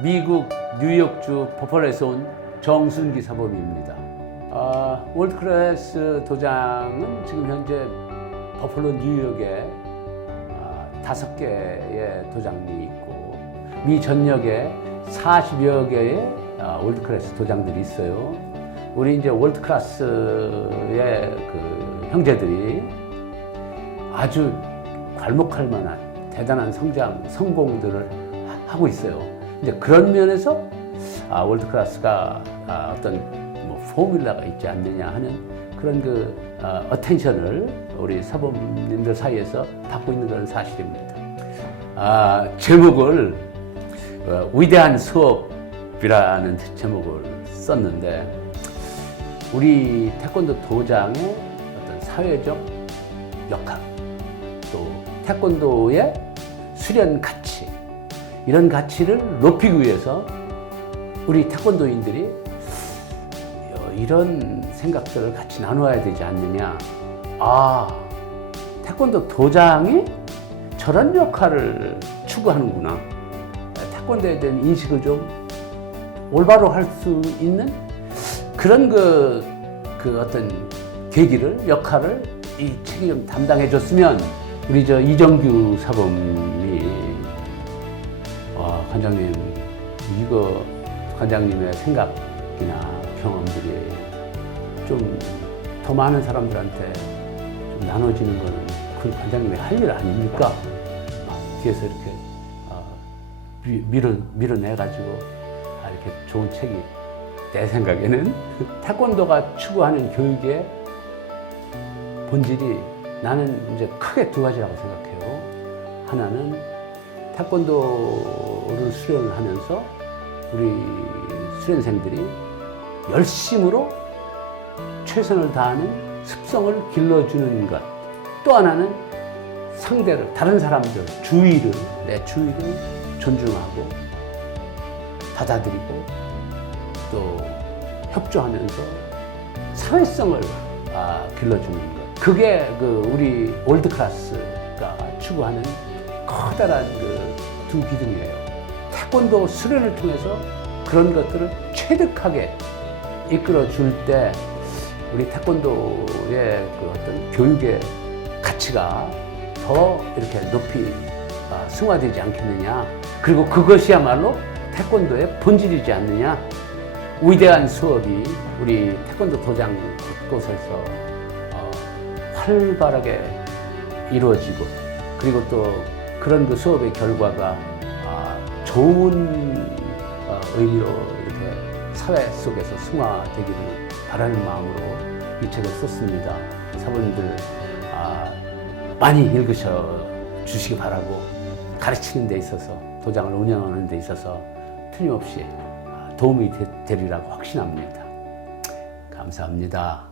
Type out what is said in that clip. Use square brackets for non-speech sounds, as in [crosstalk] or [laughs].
미국 뉴욕주 버펄에서 온 정순기 사범입니다. 아, 월드클래스 도장은 지금 현재 버펄로 뉴욕에 아, 다섯 개의 도장이 있고 미 전역에 40여 개의 아, 월드클래스 도장들이 있어요. 우리 이제 월드클래스의 그 형제들이 아주 괄목할 만한 대단한 성장, 성공들을 하- 하고 있어요. 이제 그런 면에서 아, 월드클래스가 아, 어떤 뭐 포뮬라가 있지 않느냐 하는 그런 그 아, 어텐션을 우리 사범님들 사이에서 받고 있는 그런 사실입니다. 아, 제목을 어, 위대한 수업이라는 제목을 썼는데 우리 태권도 도장의 어떤 사회적 역할 또 태권도의 수련 가치 이런 가치를 높이기 위해서 우리 태권도인들이 어, 이런 생각들을 같이 나누어야 되지 않느냐. 아 태권도 도장이 저런 역할을 추구하는구나. 태권도에 대한 인식을 좀 올바로 할 수 있는 그런 그, 그 어떤 계기를 역할을 이좀 담당해 줬으면 우리 저 이정규 사범이 와 관장님 이거 관장님의 생각이나 경험들이 좀 더 많은 사람들한테 좀 나눠지는 거는 그 관장님의 할 일 아닙니까? 막 뒤에서 이렇게 어, 미- 밀어 밀어내가지고 아, 이렇게 좋은 책이 내 생각에는 [laughs] 태권도가 추구하는 교육의 본질이 나는 이제 크게 두 가지라고 생각해요. 하나는 태권도를 수련을 하면서 우리 수련생들이 열심으로 최선을 다하는 습성을 길러주는 것. 또 하나는 상대를, 다른 사람들, 주위를, 내 주위를 존중하고 받아들이고 또 협조하면서 사회성을 아, 길러주는 것. 그게 그 우리 월드 클래스가 추구하는 커다란 그 두 기둥이에요. 태권도 수련을 통해서 그런 것들을 체득하게 이끌어 줄 때 우리 태권도의 그 어떤 교육의 가치가 더 이렇게 높이 아, 승화되지 않겠느냐. 그리고 그것이야말로 태권도의 본질이지 않느냐. 위대한 수업이 우리 태권도 도장 곳곳에서 어, 활발하게 이루어지고 그리고 또 그런 그 수업의 결과가 아, 좋은 어, 의미로 이렇게 사회 속에서 승화되기를 바라는 마음으로 이 책을 썼습니다. 사모님들 아, 많이 읽으셔 주시기 바라고 가르치는 데 있어서 도장을 운영하는 데 있어서 틀림없이 아, 도움이 되- 되리라고 확신합니다. 감사합니다.